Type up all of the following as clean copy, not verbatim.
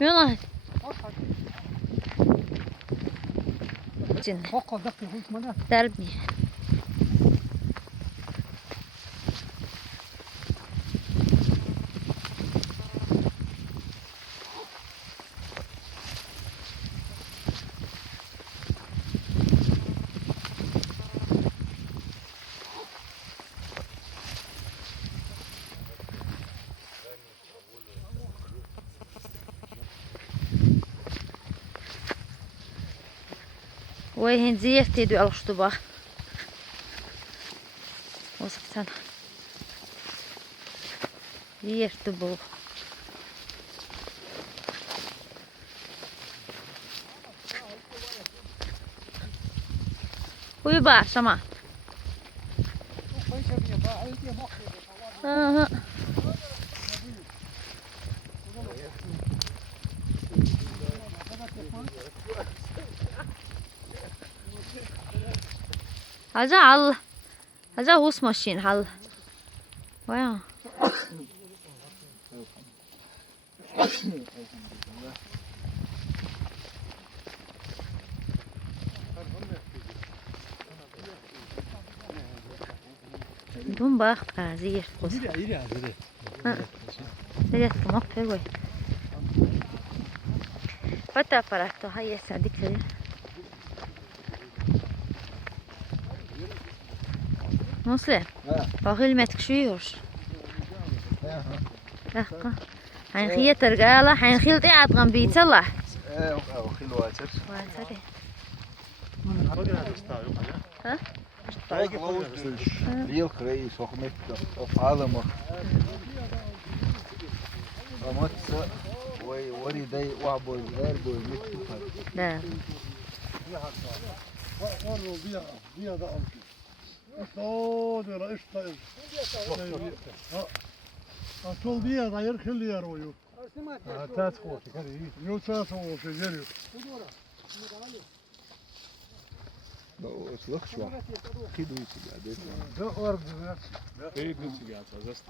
يلا جنة دربني وين زيرت يدو على الشطبة وسكتنا زيرت بو ويباع سما هذا هو ماشين هل ويا دون باخ زير قص زير كم حلوة فتا فرحت هاي سعدك زير مسلم باقي ما تكشيوش دقة حين ترجع حين خيل تعب غن بيتصلح خيل واتر ها Heel kreeg ook met of allemaal. Maar wat is dat? Wat boy, daar boy met toeval. لا بيا ده أمشي. استودر إشتا. أصل بيا ده يركل يا رويو. تات خوتي كذي. يو تات خوتي جريو. Slug شو. كده يصير. ده أرض ده. كده يصير. زست.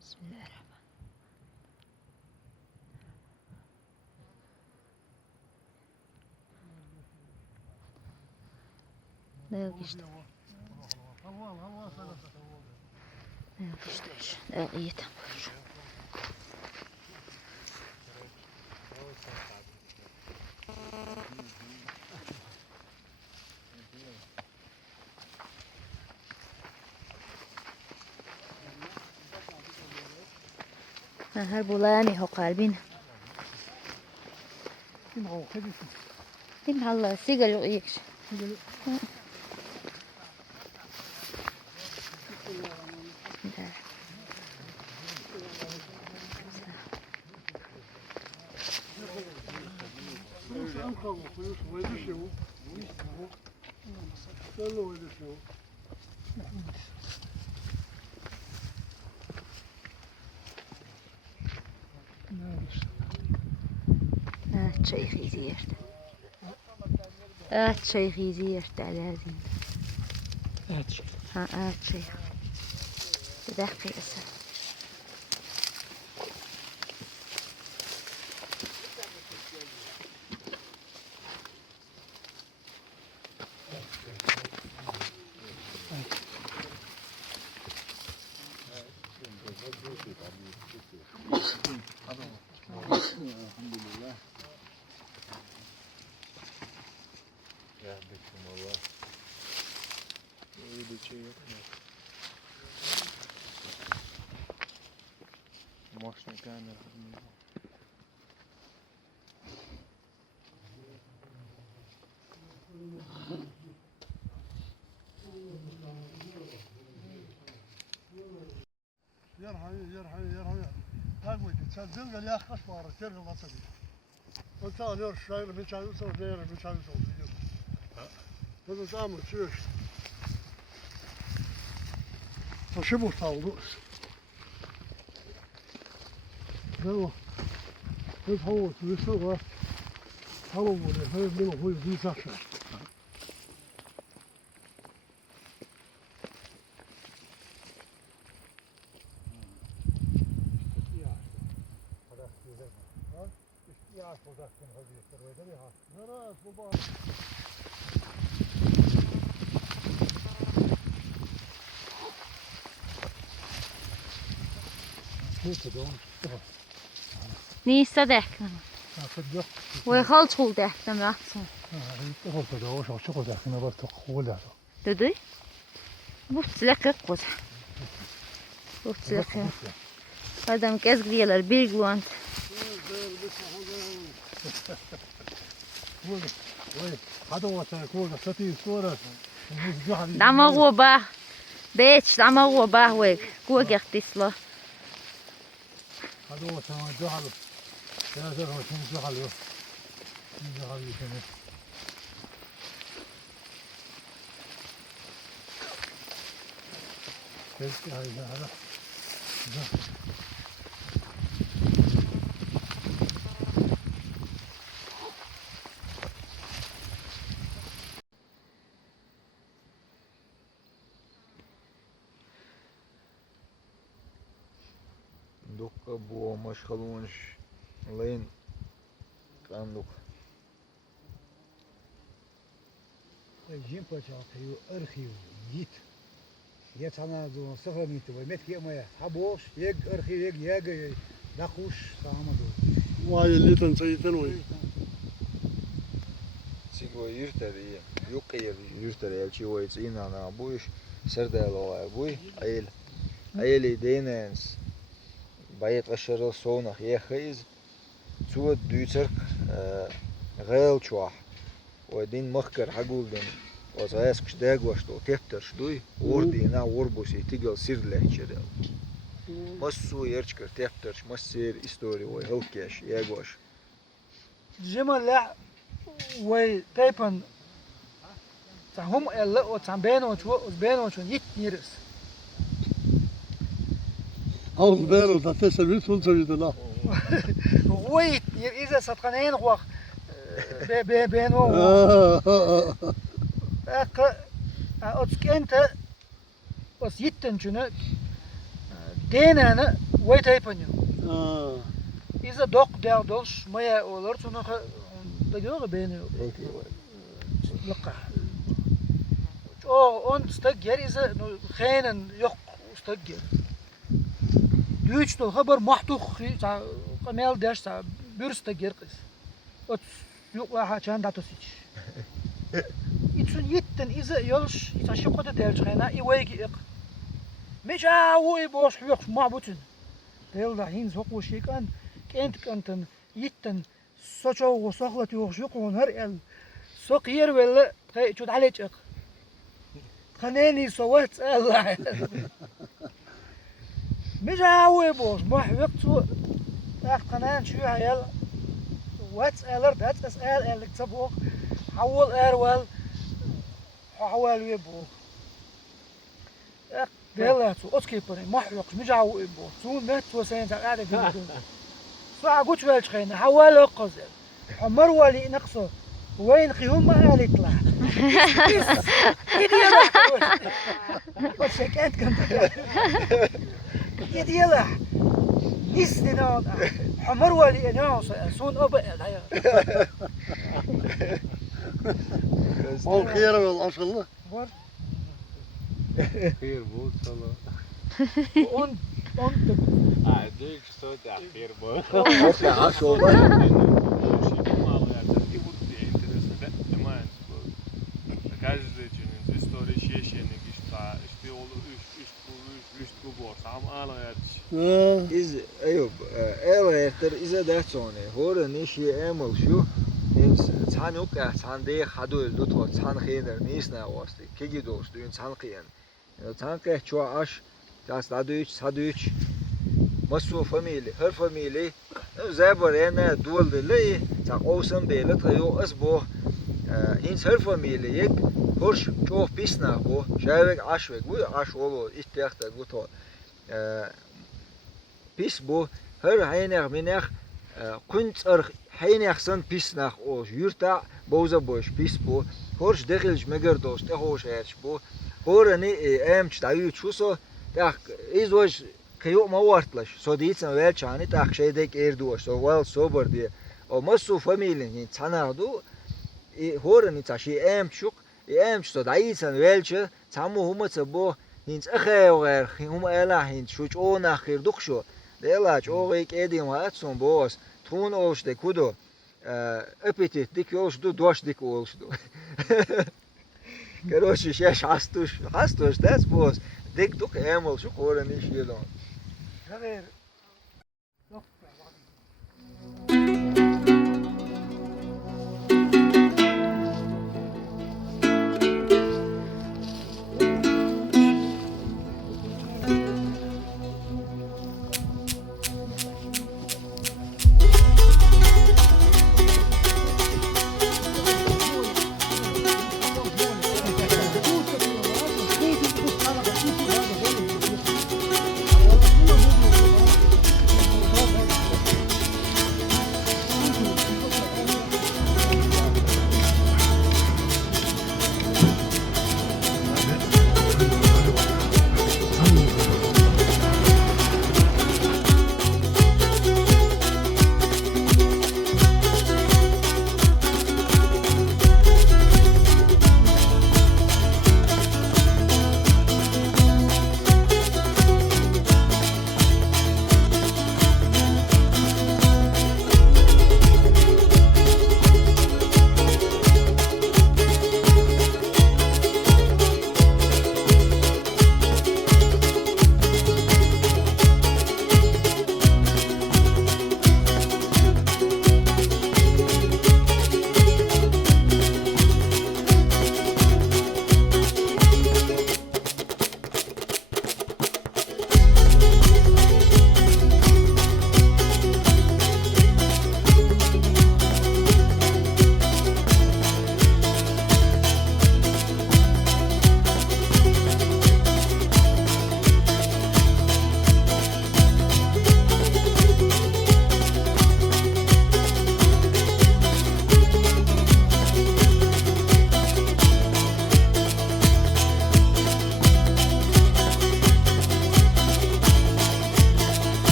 بسم الله الرحمن لا يقشت لا يقشتش لا يتم هربولاني هو قلبين تم هلا سيجل يقيش شيخي زيرت شيخي زيرت على زين شيخ ها شيخ تدقي اسا عشان كان يرحمي تقوي تسال قال يا خش بارك ترى الله صديق قلت له يور شايل من شايل صوت غير من شايل صوت هذا تعمل شو فشبه صوت هو هو يسوى هو اللي هو منه هو يسافر Niissä tehkänä. ويخلص خول tehkänä rahtsun. Dedi. Buhtsilek kız. Buhtsilek. Adam kez diyorlar bir gluant. Dama roba. Beach dama roba weg. Kugertisla. هذا هو تمام جهل يا زلمة هو جهل جهل يمكن كيف هاي هذا Dukka bu maşkalınç layın kanduk. جيم بتشاطيو أرخيو جيت يتنا دون سخرميت ومت كي ما حبوش يج أرخيو يج يج دخوش سامدو واي اللي تنسيتن وي Sigvo yürteri, yuqir yürteri elçi oyç inana bu iş serdelo bu ayeli denens bayet aşırı sonah yehiz zu düçerk gel çuah o din mahkar hagulden o zayask şdegvaşto tefter şduy ordina orbusi tigel sirle içeri masu yerçker tefter masir istori o helkeş yegvaş جيما لا وي تايبن تهم إلا وتعبانو وتبانو يت نيرس أول بيرو تتسل بيتون سويت لا ويت نير إذا صدقنين غوخ بينو أك أتسك أنت أس يتن شنو دين أنا وي تايبنيو إذا دوق داردوش ما olur sonra diyor beğeniyor. Laka. O on stagger إذا خاين yok stagger. Düç to haber mahtuk kamel derş sa bir stagger kız. Ot yok ha çan datos hiç. İçin yitten إذا yolş taşı kodu derç khana I waygi. Meja o boş yok mahbutun. Del da hin sok o şeykan kent kantan yitten soçoğu soğlat yok yok on her el soq yer vella çud alacaq خناني صوت الله مجاوي بوش مح وقت قنان شو عيال واتسالر ده تسال اللي تبوك حول ايروال حول ويبوك بيلا تو اوكي بري مح وقت مجاوي بوش تو مت وسين قاعد في ساعه قلت فالش خينا حول قزل عمر ولي نقصه وين قيهم ما قال يطلع يديله وشكيت كنت يديله يسنون حمر ولي ناس سون ابا هيا أول خير والله ما شاء الله خير بود صلاة اون عاديك صوت خير بود Okla aşo var. Каждый чинин история шешеник işte olur üst bu bor tam ağlayat İz ayıp Elter is a death zone. Hore nishi emel shu. Ins can ook can de hadul doet wat can geen nis na was. Kigi dos doen can geen. Can ke chua ash das saduch masu familie, her familie. Zeber ene duel de le. Za awesome belet yo as bo ins her familie ik hoş çok pis na bo. Şevek aşvek bu aş olo ihtiyakta bu to. Pis bu her heiner minach kunter heiner san pis nach o yurta boza boş pis bu hoş degilj meger dost hoş erç bu horani emç dayu çuso tak izoj kayo ma wartlaş so ditsen vel çani tak şeydek erdu so well sober diye o masu familien çanardu horani taşı emçuk emç so daitsen velçe çamu humatsa bu hins akhayr hum ela hins şuç o nakhir dukşo Delaç o ik edim hatson boz tun olşte kudo apetit dik olşdu doş dik olşdu. Короче, сейчас hastuş das boz dik duk emol şu koran iş yelon. Hayır.